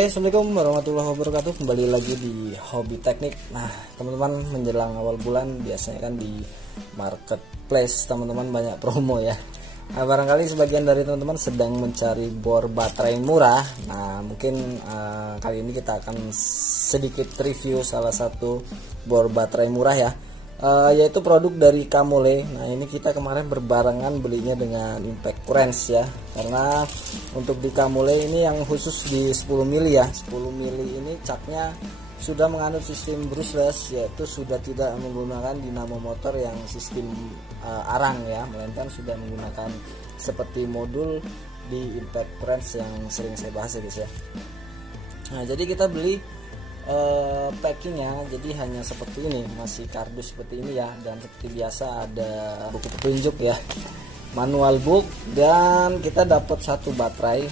Oke, assalamualaikum warahmatullahi wabarakatuh. Kembali lagi di Hobi Teknik. Nah, teman-teman, menjelang awal bulan biasanya kan di marketplace teman-teman banyak promo ya. Nah, barangkali sebagian dari teman-teman sedang mencari bor baterai murah. Nah, mungkin kali ini kita akan sedikit review salah satu bor baterai murah ya, yaitu produk dari Camole. Nah, ini kita kemarin berbarengan belinya dengan Impact Currents ya, karena untuk di Camole ini yang khusus di 10 mili ya. 10 mili ini caknya sudah menganut sistem brushless, yaitu sudah tidak menggunakan dinamo motor yang sistem arang ya, melainkan sudah menggunakan seperti modul di Impact Currents yang sering saya bahas ya guys ya. Nah, jadi kita beli packingnya jadi hanya seperti ini, masih kardus seperti ini ya, dan seperti biasa ada buku petunjuk ya, manual book, dan kita dapat satu baterai.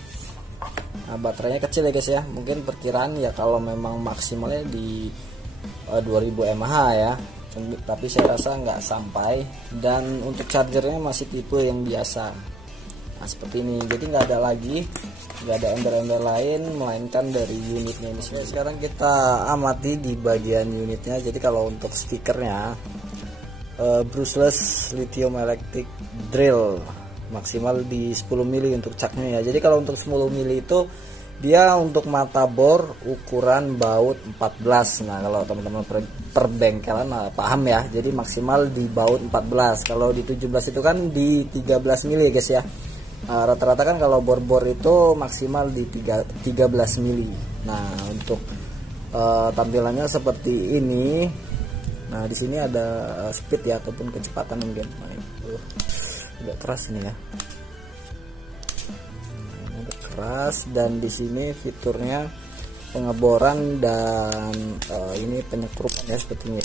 Nah, baterainya kecil ya guys ya, mungkin perkiraan ya kalau memang maksimalnya di 2000 mAh ya, tapi saya rasa nggak sampai. Dan untuk chargernya masih tipe yang biasa, nah seperti ini, jadi nggak ada embel-embel lain melainkan dari unitnya ini sendiri. Sekarang kita amati di bagian unitnya. Jadi kalau untuk stikernya brushless lithium electric drill, maksimal di 10 mili untuk caknya ya. Jadi kalau untuk 10 mili itu dia untuk mata bor ukuran baut 14. Nah, kalau teman-teman perbengkelan paham ya. Jadi maksimal di baut 14. Kalau di 17 itu kan di 13 mili ya guys ya. Rata-rata kan kalau bor-bor itu maksimal di 13 mili. Nah, untuk tampilannya seperti ini. Nah, di sini ada speed ya ataupun kecepatan mungkin. Nah, itu agak keras ini ya. Agak keras, dan di sini fiturnya pengeboran dan ini penyekrupan ya seperti ini.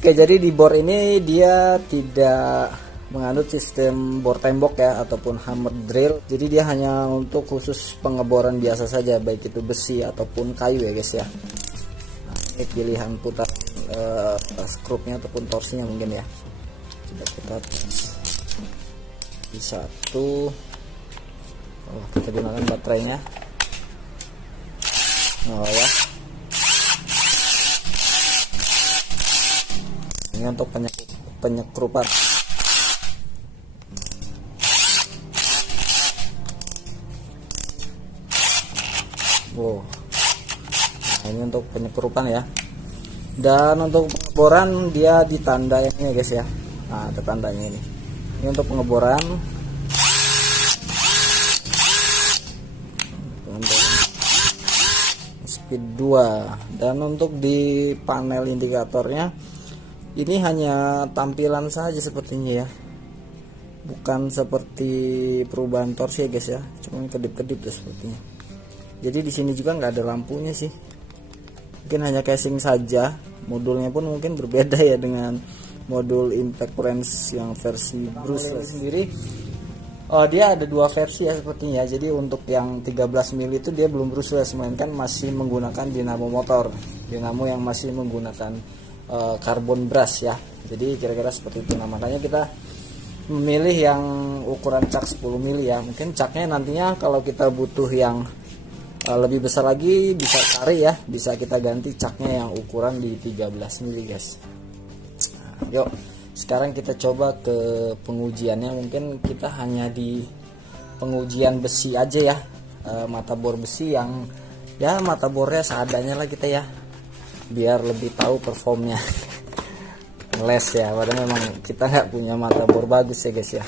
Oke, jadi di bor ini dia tidak menganut sistem bor tembok ya ataupun hammer drill. Jadi dia hanya untuk khusus pengeboran biasa saja, baik itu besi ataupun kayu ya guys ya. Nah, ini pilihan putar skrupnya ataupun torsinya mungkin ya. Coba kita tes di satu. Oh, kita gunakan baterainya. Oh ya. Ini untuk penyekrupan. Wow. Nah, ini untuk penyekrupan ya. Dan untuk pengeboran dia ditanda ini guys ya. Nah, ada tandanya ini. Ini untuk pengeboran. Speed 2. Dan untuk di panel indikatornya ini hanya tampilan saja sepertinya ya. Bukan seperti perubahan torsi ya guys ya. Cuma kedip-kedip tuh sepertinya. Jadi di sini juga nggak ada lampunya sih, mungkin hanya casing saja. Modulnya pun mungkin berbeda ya dengan modul Impact Currents yang versi brushless sendiri. Dia ada dua versi ya sepertinya. Jadi untuk yang 13 mili itu dia belum brushless, melainkan masih menggunakan dinamo motor, dinamo yang masih menggunakan carbon brush ya. Jadi kira-kira seperti itu. Nah, makanya kita memilih yang ukuran cak 10 mili ya. Mungkin caknya nantinya kalau kita butuh yang lebih besar lagi bisa cari ya, bisa kita ganti caknya yang ukuran di 13 mili guys. Nah, yuk sekarang kita coba ke pengujiannya. Mungkin kita hanya di pengujian besi aja ya, mata bor besi yang ya mata bornya seadanya lah kita ya, biar lebih tahu performnya. Les ya, padahal memang kita nggak punya mata bor bagus ya guys ya.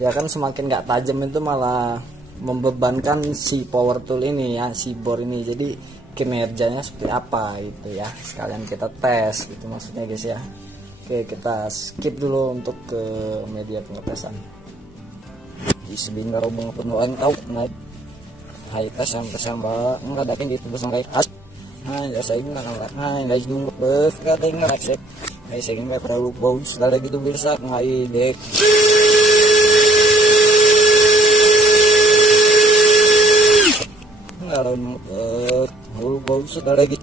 Ya kan semakin nggak tajam itu malah membebankan si power tool ini ya, si bor ini. Jadi kinerjanya seperti apa itu ya, sekalian kita tes gitu maksudnya guys ya. Oke, kita skip dulu untuk ke media pengetesan. Di sebelum robong penuaan tahu naik hai tes sampai enggak ada gitu besar kayak nah ya saya nggak ngeliat. Nah guys dulu bes kata nggak cek guys, saya nggak terlalu bagus ada gitu bisa nggak ide. Kalau bau sudah lagi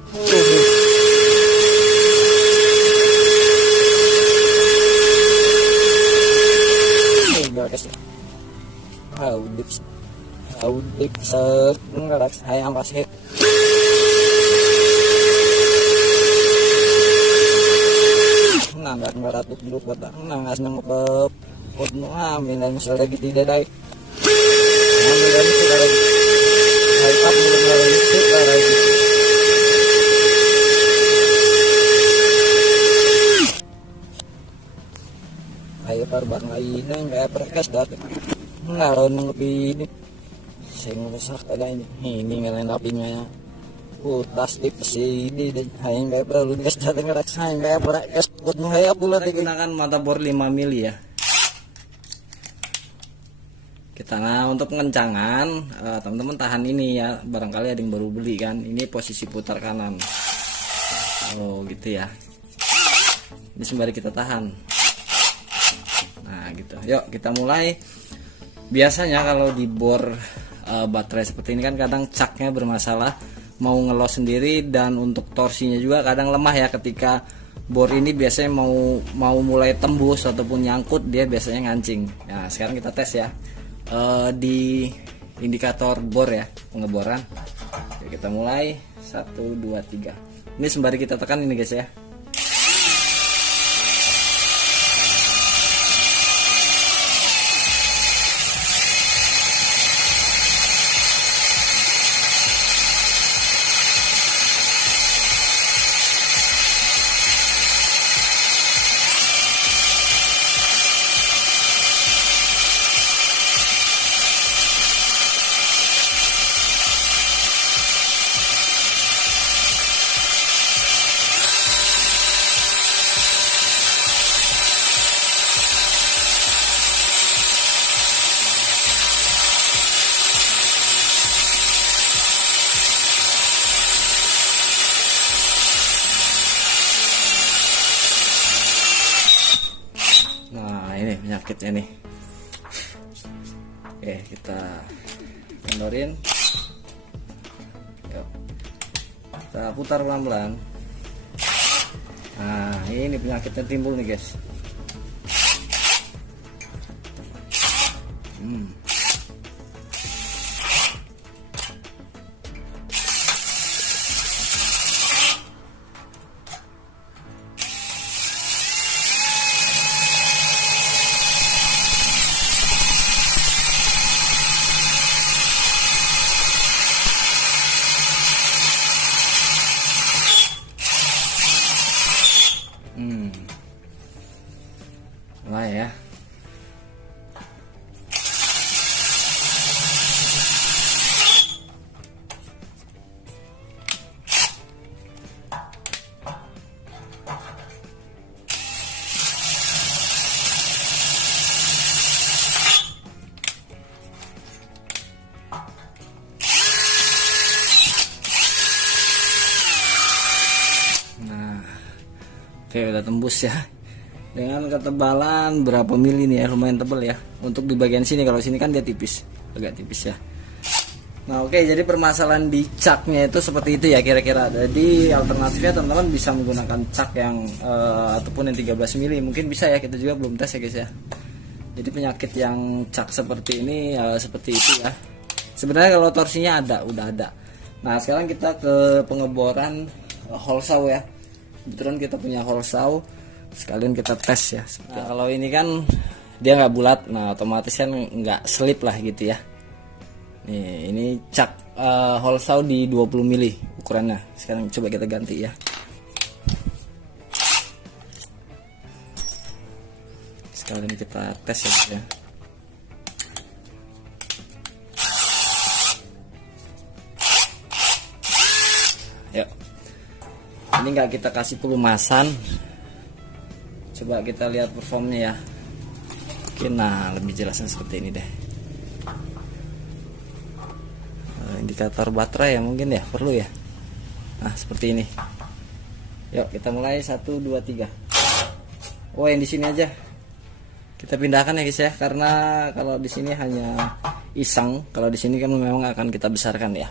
audit relax hayang pasik nanggat ngaratuk dulu kota nangas nang pep ut mo amin sa lagi tidak dai amin dan sudah lagi hai tap mulai lagi ayo parban lain kayak perkas datang ngaron lebih ini saya ngerusak ada ini ngelain apinya tas tips ini dan hayang kayak perlu gas datang ngerak hayang kayak perkas buat ngaya pula digunakan mata bor 5 mili ya kita. Nah untuk pengencangan teman-teman tahan ini ya, barangkali ada yang baru beli kan, ini posisi putar kanan. Oh gitu ya, ini sembari kita tahan. Nah gitu, yuk kita mulai. Biasanya kalau di bor baterai seperti ini kan kadang caknya bermasalah, mau ngelos sendiri, dan untuk torsinya juga kadang lemah ya. Ketika bor ini biasanya mau mulai tembus ataupun nyangkut, dia biasanya ngancing. Nah sekarang kita tes ya di indikator bor ya, pengeboran. Oke, kita mulai 1 2 3. Ini sembari kita tekan ini guys ya. Ini penyakitnya nih. Oke, kita kendorin. Yuk. Kita putar pelan-pelan. Nah ini penyakitnya timbul nih guys. Lah ya. Nah, oke udah tembus ya. Dengan ketebalan berapa mili nih ya, lumayan tebal ya. Untuk di bagian sini, kalau sini kan dia tipis, agak tipis ya. Nah oke, jadi permasalahan di caknya itu seperti itu ya kira-kira. Jadi alternatifnya teman-teman bisa menggunakan cak yang ataupun yang 13 mili, mungkin bisa ya, kita juga belum tes ya guys ya. Jadi penyakit yang cak seperti ini seperti itu ya. Sebenarnya kalau torsinya udah ada. Nah sekarang kita ke pengeboran hole saw ya. Kebetulan kita punya hole saw, sekalian kita tes ya. Nah, kalau ini kan dia nggak bulat, nah otomatis kan nggak selip lah gitu ya. Nih ini cak hole saw di 20 mili ukurannya. Sekarang coba kita ganti ya. Sekalian kita tes ya. Yuk, ini nggak kita kasih pelumasan. Coba kita lihat performnya ya. Oke, nah lebih jelasnya seperti ini deh. Indikator baterai ya mungkin ya, perlu ya. Nah seperti ini. Yuk kita mulai 1 2 3. Oh yang di sini aja. Kita pindahkan ya guys ya, karena kalau di sini hanya iseng, kalau di sini kan memang akan kita besarkan ya.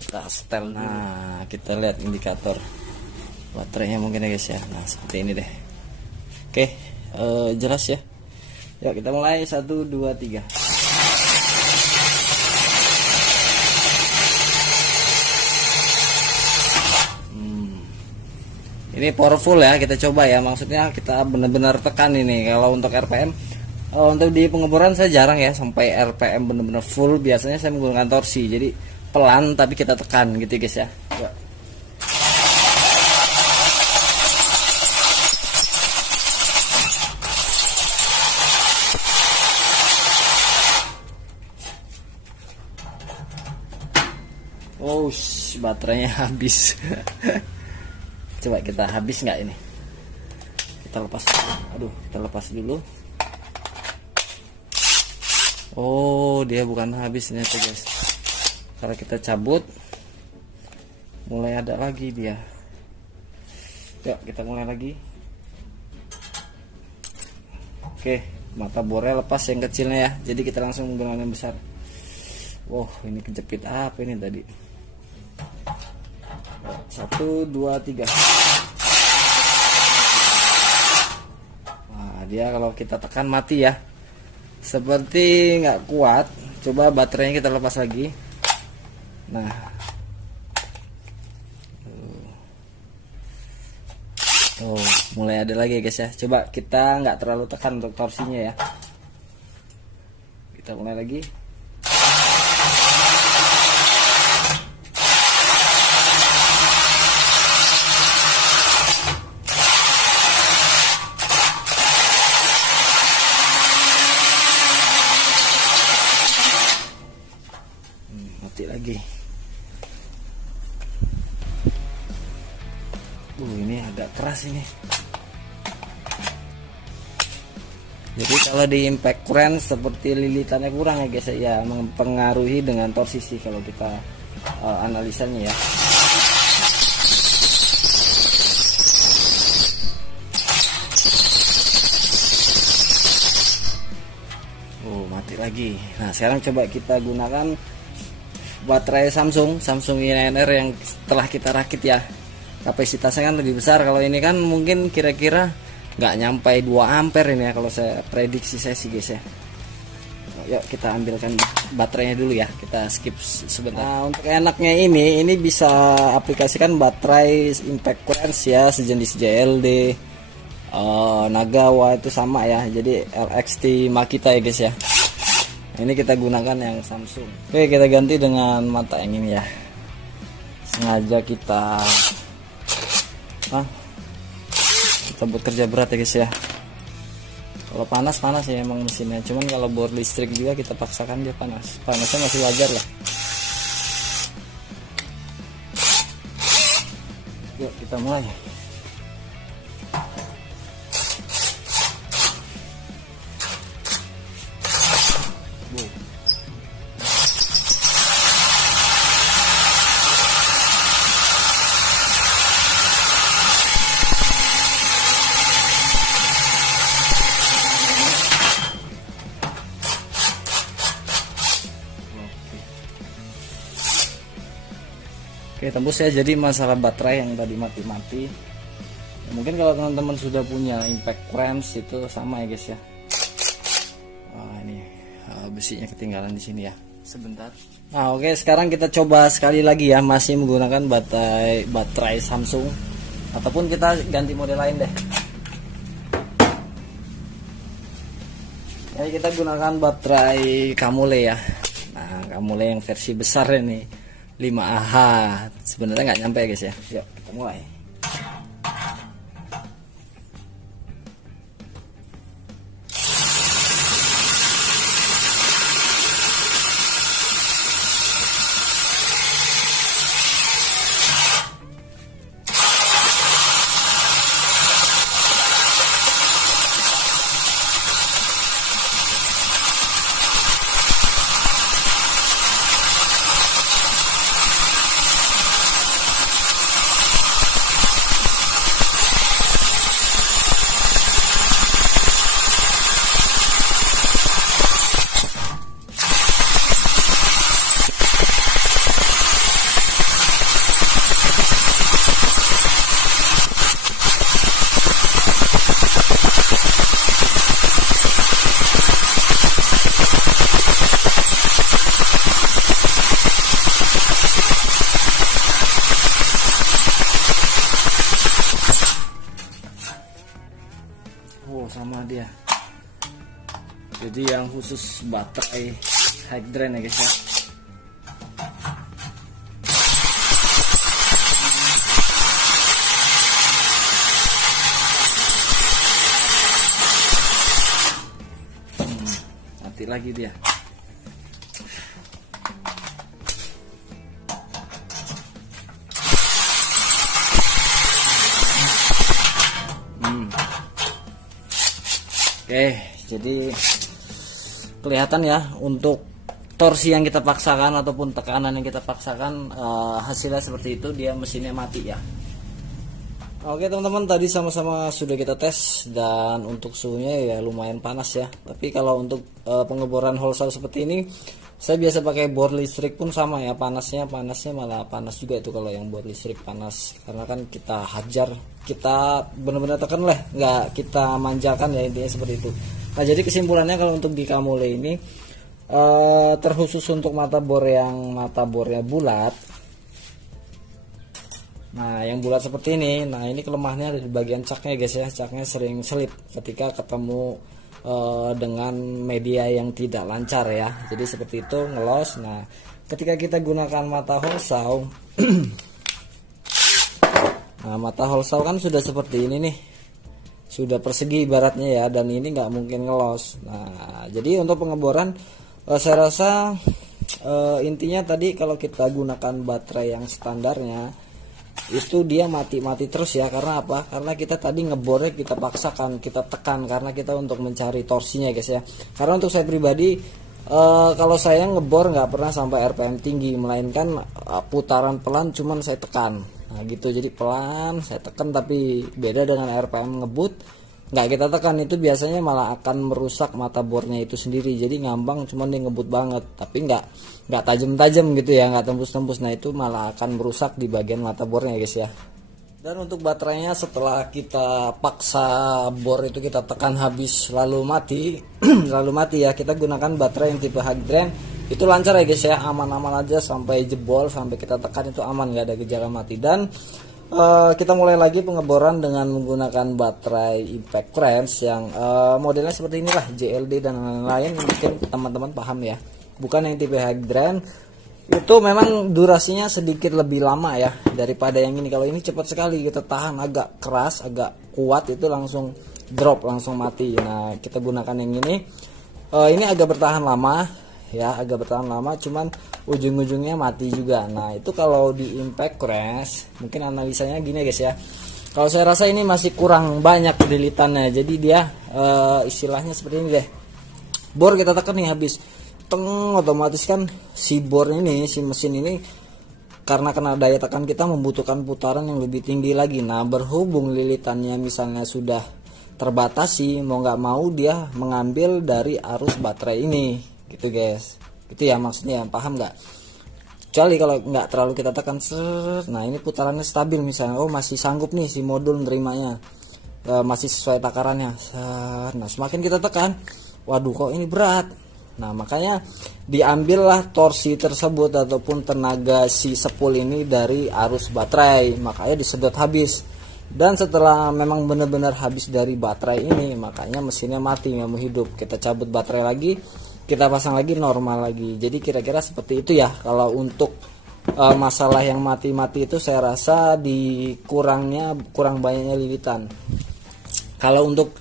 Kita setel. Nah kita lihat indikator baterainya mungkin ya guys ya. Nah seperti ini deh. Oke, jelas ya. Yuk kita mulai 1 2 3. Ini powerful ya, kita coba ya, maksudnya kita benar-benar tekan ini. Kalau untuk RPM, untuk di pengeboran saya jarang ya sampai RPM benar-benar full, biasanya saya menggunakan torsi, jadi pelan tapi kita tekan gitu guys ya. Oh, baterainya habis. Coba kita habis nggak ini? Kita lepas. Aduh, kita lepas dulu. Oh, dia bukan habis ternyata guys. Kalau kita cabut, mulai ada lagi dia. Yuk, kita mulai lagi. Oke, mata bornya lepas yang kecilnya ya. Jadi kita langsung menggunakan yang besar. Wow, ini kejepit apa ini tadi? 1, 2, 3. Nah, dia kalau kita tekan mati ya. Seperti nggak kuat. Coba baterainya kita lepas lagi. Nah, oh, mulai ada lagi guys ya. Coba kita nggak terlalu tekan untuk torsinya ya. Kita mulai lagi. Mati lagi. Ini agak keras ini. Jadi kalau di impact current seperti lilitannya kurang ya guys ya, mempengaruhi dengan torsi sih kalau kita analisanya ya. Oh, mati lagi. Nah, sekarang coba kita gunakan baterai Samsung I9R yang telah kita rakit ya. Kapasitasnya kan lebih besar. Kalau ini kan mungkin kira-kira nggak nyampe 2 ampere ini ya, kalau saya prediksi saya sih guys ya. Yuk kita ambilkan baterainya dulu ya, kita skip sebentar. Nah, untuk enaknya ini bisa aplikasikan baterai impact current ya, sejenis JLD, Nagawa itu sama ya, jadi LXT Makita ya guys ya. Ini kita gunakan yang Samsung. Oke, kita ganti dengan mata yang ini ya. Sengaja kita buat kerja berat ya guys ya. Kalau panas ya emang mesinnya, cuman kalau bor listrik juga kita paksakan dia panasnya masih wajar lah. Yuk kita mulai. Oke, tembus ya. Jadi masalah baterai yang tadi mati-mati, mungkin kalau teman-teman sudah punya impact current itu sama ya guys ya. Ini besinya ketinggalan di sini ya. Sebentar. Nah, oke, sekarang kita coba sekali lagi ya, masih menggunakan baterai Samsung, ataupun kita ganti model lain deh. Jadi kita gunakan baterai Kamule ya. Nah, Kamule yang versi besar ini 5Ah. Sebenarnya nggak nyampe guys ya. Yuk kita mulai. Jadi yang khusus baterai high drain ya guys ya. Mati lagi dia. Oke, jadi kelihatan ya untuk torsi yang kita paksakan ataupun tekanan yang kita paksakan, hasilnya seperti itu, dia mesinnya mati ya. Oke teman-teman, tadi sama-sama sudah kita tes dan untuk suhunya ya lumayan panas ya. Tapi kalau untuk pengeboran hole saw seperti ini, saya biasa pakai bor listrik pun sama ya, panasnya malah panas juga itu kalau yang bor listrik panas, karena kan kita hajar, kita benar-benar tekan lah, nggak kita manjakan ya, intinya seperti itu. Nah jadi kesimpulannya kalau untuk di Kamule ini terkhusus untuk mata bornya bulat. Nah yang bulat seperti ini, nah ini kelemahannya ada di bagian caknya guys ya, caknya sering selip ketika ketemu dengan media yang tidak lancar ya, jadi seperti itu ngelos. Nah ketika kita gunakan mata hole saw nah mata hole saw kan sudah seperti ini nih, sudah persegi ibaratnya ya, dan ini nggak mungkin ngelos. Nah jadi untuk pengeboran saya rasa intinya tadi kalau kita gunakan baterai yang standarnya itu dia mati terus ya. Karena apa? Karena kita tadi ngebornya kita paksakan, kita tekan, karena kita untuk mencari torsinya guys ya. Karena untuk saya pribadi kalau saya ngebor nggak pernah sampai RPM tinggi, melainkan putaran pelan cuman saya tekan. Nah gitu, jadi pelan saya tekan, tapi beda dengan RPM ngebut nggak kita tekan, itu biasanya malah akan merusak mata bornya itu sendiri. Jadi ngambang cuman dia ngebut banget, tapi nggak tajam-tajam gitu ya, nggak tembus-tembus. Nah itu malah akan merusak di bagian mata bornya guys ya. Dan untuk baterainya setelah kita paksa bor itu kita tekan habis lalu mati lalu mati ya, kita gunakan baterai yang tipe high drain, itu lancar ya guys ya, aman-aman aja sampai jebol, sampai kita tekan itu aman, nggak ada gejala mati. Dan kita mulai lagi pengeboran dengan menggunakan baterai impact crank yang modelnya seperti inilah, JLD dan lain-lain, mungkin teman-teman paham ya, bukan yang tipe high drain. Itu memang durasinya sedikit lebih lama ya daripada yang ini. Kalau ini cepat sekali, kita tahan agak keras, agak kuat, itu langsung drop, langsung mati. Nah kita gunakan yang ini agak bertahan lama ya, agak bertahan lama, cuman ujung-ujungnya mati juga. Nah itu kalau di impact crash mungkin analisanya gini guys ya, kalau saya rasa ini masih kurang banyak lilitannya. Jadi dia istilahnya seperti ini deh, bor kita tekan nih habis teng, otomatis kan si bor ini, si mesin ini karena kena daya tekan kita membutuhkan putaran yang lebih tinggi lagi. Nah berhubung lilitannya misalnya sudah terbatasi, mau nggak mau dia mengambil dari arus baterai ini gitu guys, itu ya maksudnya, paham nggak? Kecuali kalau nggak terlalu kita tekan nah ini putarannya stabil misalnya, oh masih sanggup nih si modul nerimanya, masih sesuai takarannya. Nah semakin kita tekan, waduh kok ini berat. Nah makanya diambillah torsi tersebut ataupun tenaga si sepul ini dari arus baterai, makanya disedot habis. Dan setelah memang benar-benar habis dari baterai ini, makanya mesinnya mati, nggak mau hidup. Kita cabut baterai lagi, kita pasang lagi, normal lagi. Jadi kira-kira seperti itu ya. Kalau untuk masalah yang mati-mati itu saya rasa kurang banyaknya lilitan. Kalau untuk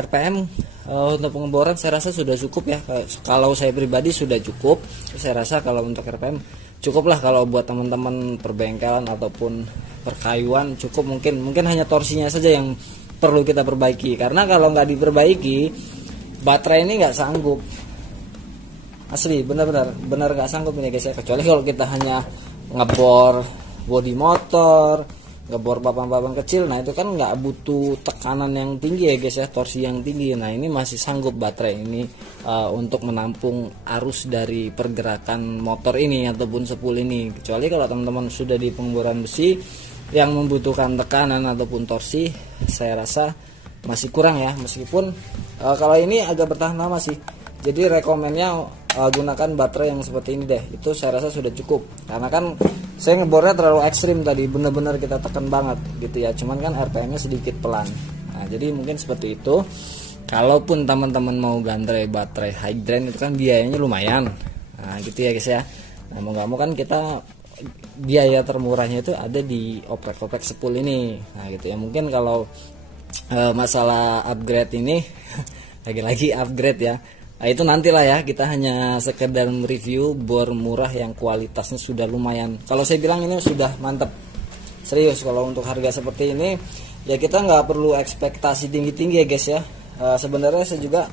RPM untuk pengeboran saya rasa sudah cukup ya. Kalau saya pribadi sudah cukup. Saya rasa kalau untuk RPM cukuplah. Kalau buat teman-teman perbengkelan ataupun perkayuan cukup, mungkin hanya torsinya saja yang perlu kita perbaiki. Karena kalau nggak diperbaiki, baterai ini nggak sanggup. Asli benar nggak sanggup ini guys ya. Kecuali kalau kita hanya ngebor bodi motor, ngebor papan-papan kecil, nah itu kan nggak butuh tekanan yang tinggi ya guys ya, torsi yang tinggi. Nah ini masih sanggup baterai ini untuk menampung arus dari pergerakan motor ini ataupun sepul ini. Kecuali kalau teman-teman sudah di pengeboran besi yang membutuhkan tekanan ataupun torsi, saya rasa masih kurang ya. Meskipun kalau ini agak bertahan lama sih, jadi rekomennya gunakan baterai yang seperti ini deh, itu saya rasa sudah cukup. Karena kan saya ngebornya terlalu ekstrim tadi, bener-bener kita tekan banget gitu ya, cuman kan RPM nya sedikit pelan. Nah jadi mungkin seperti itu. kalaupun teman-teman mau ganti baterai high drain itu kan biayanya lumayan. Nah gitu ya guys ya. Nah mau nggak mau kan kita biaya termurahnya itu ada di oprek-oprek spool ini. Nah gitu ya, mungkin kalau masalah upgrade ini lagi-lagi upgrade ya. Nah, itu nantilah ya, kita hanya sekedar review bor murah yang kualitasnya sudah lumayan. Kalau saya bilang ini sudah mantap, serius. Kalau untuk harga seperti ini ya kita nggak perlu ekspektasi tinggi-tinggi ya guys ya. Sebenarnya saya juga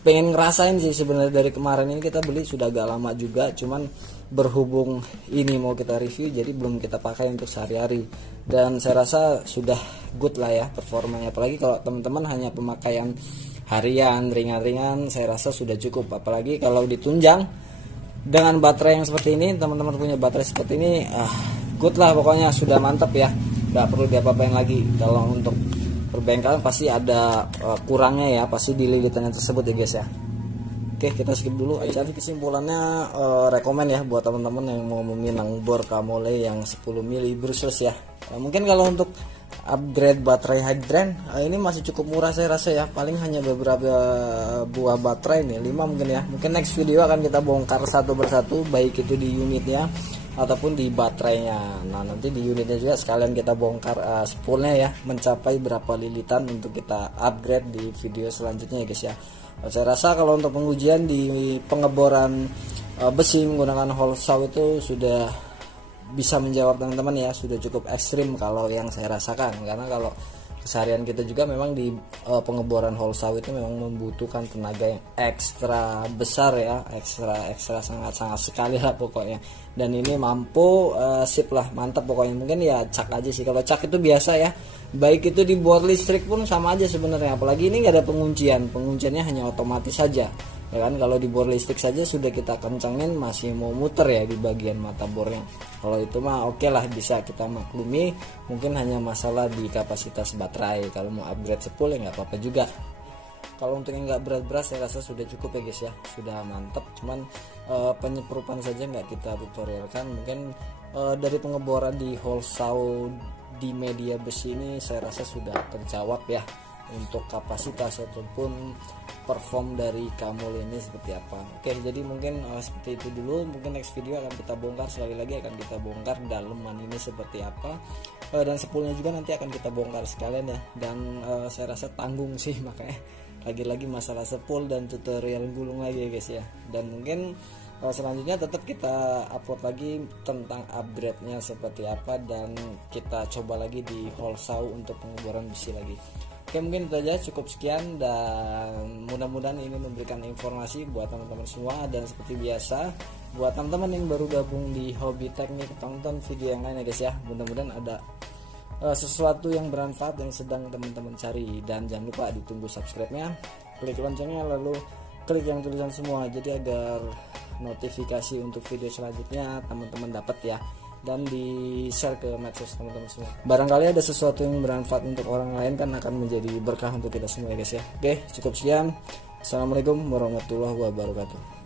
pengen ngerasain sih sebenarnya, dari kemarin ini kita beli sudah agak lama juga, cuman berhubung ini mau kita review jadi belum kita pakai untuk sehari-hari, dan saya rasa sudah good lah ya performanya. Apalagi kalau teman-teman hanya pemakaian harian ringan-ringan, saya rasa sudah cukup. Apalagi kalau ditunjang dengan baterai yang seperti ini, teman-teman punya baterai seperti ini, good lah pokoknya, sudah mantap ya, nggak perlu diapa-apain lagi. Kalau untuk perbengkelan pasti ada kurangnya ya, pasti di lilitannya tersebut ya guys ya. Oke, kita skip dulu. Jadi kesimpulannya rekomen ya buat teman-teman yang mau meminang bor Camole yang 10 mili brushless ya. Mungkin kalau untuk upgrade baterai high drain ini masih cukup murah saya rasa ya, paling hanya beberapa buah baterai nih, 5 mungkin ya. Mungkin next video akan kita bongkar satu persatu, baik itu di unitnya ataupun di baterainya. Nah nanti di unitnya juga sekalian kita bongkar spoolnya ya, mencapai berapa lilitan untuk kita upgrade di video selanjutnya ya guys ya. Saya rasa kalau untuk pengujian di pengeboran besi menggunakan hole saw itu sudah bisa menjawab teman-teman ya, sudah cukup ekstrim kalau yang saya rasakan. Karena kalau keseharian kita juga memang di pengeboran hole saw itu memang membutuhkan tenaga yang ekstra besar ya, ekstra sangat sekali lah pokoknya. Dan ini mampu sip lah, mantap pokoknya. Mungkin ya cak aja sih, kalau cak itu biasa ya, baik itu di bor listrik pun sama aja sebenarnya. Apalagi ini nggak ada pengunciannya hanya otomatis saja ya kan. Kalau di bor listrik saja sudah kita kencangin masih mau muter ya di bagian mata bornya. Kalau itu mah oke lah, bisa kita maklumi. Mungkin hanya masalah di kapasitas baterai. Kalau mau upgrade spool ya nggak apa-apa juga. Kalau untuk yang nggak berat-berat saya rasa sudah cukup ya guys ya, sudah mantap. Cuman penyeprupan saja nggak kita tutorialkan. Mungkin dari pengeboran di hole saw di media besi ini saya rasa sudah terjawab ya untuk kapasitas ataupun perform dari Camole ini seperti apa. Oke, jadi mungkin seperti itu dulu. Mungkin next video akan kita bongkar, sekali lagi akan kita bongkar daleman ini seperti apa, dan spoolnya juga nanti akan kita bongkar sekalian ya. Dan saya rasa tanggung sih, makanya lagi-lagi masalah spool dan tutorial gulung lagi ya guys ya. Dan mungkin selanjutnya tetap kita upload lagi tentang upgrade-nya seperti apa, dan kita coba lagi di hole saw untuk pengeboran besi lagi. Oke, mungkin itu aja, cukup sekian, dan mudah-mudahan ini memberikan informasi buat teman-teman semua. Dan seperti biasa buat teman-teman yang baru gabung di Hobi Teknik, tonton video yang lain ya guys ya. Mudah-mudahan ada sesuatu yang bermanfaat yang sedang teman-teman cari. Dan jangan lupa ditunggu subscribe-nya, klik loncengnya, lalu klik yang tulisan semua, jadi agar notifikasi untuk video selanjutnya teman-teman dapat ya, dan di share ke medsos teman-teman semua. Barangkali ada sesuatu yang bermanfaat untuk orang lain kan akan menjadi berkah untuk kita semua ya guys ya. Oke, cukup sekian. Assalamualaikum warahmatullahi wabarakatuh.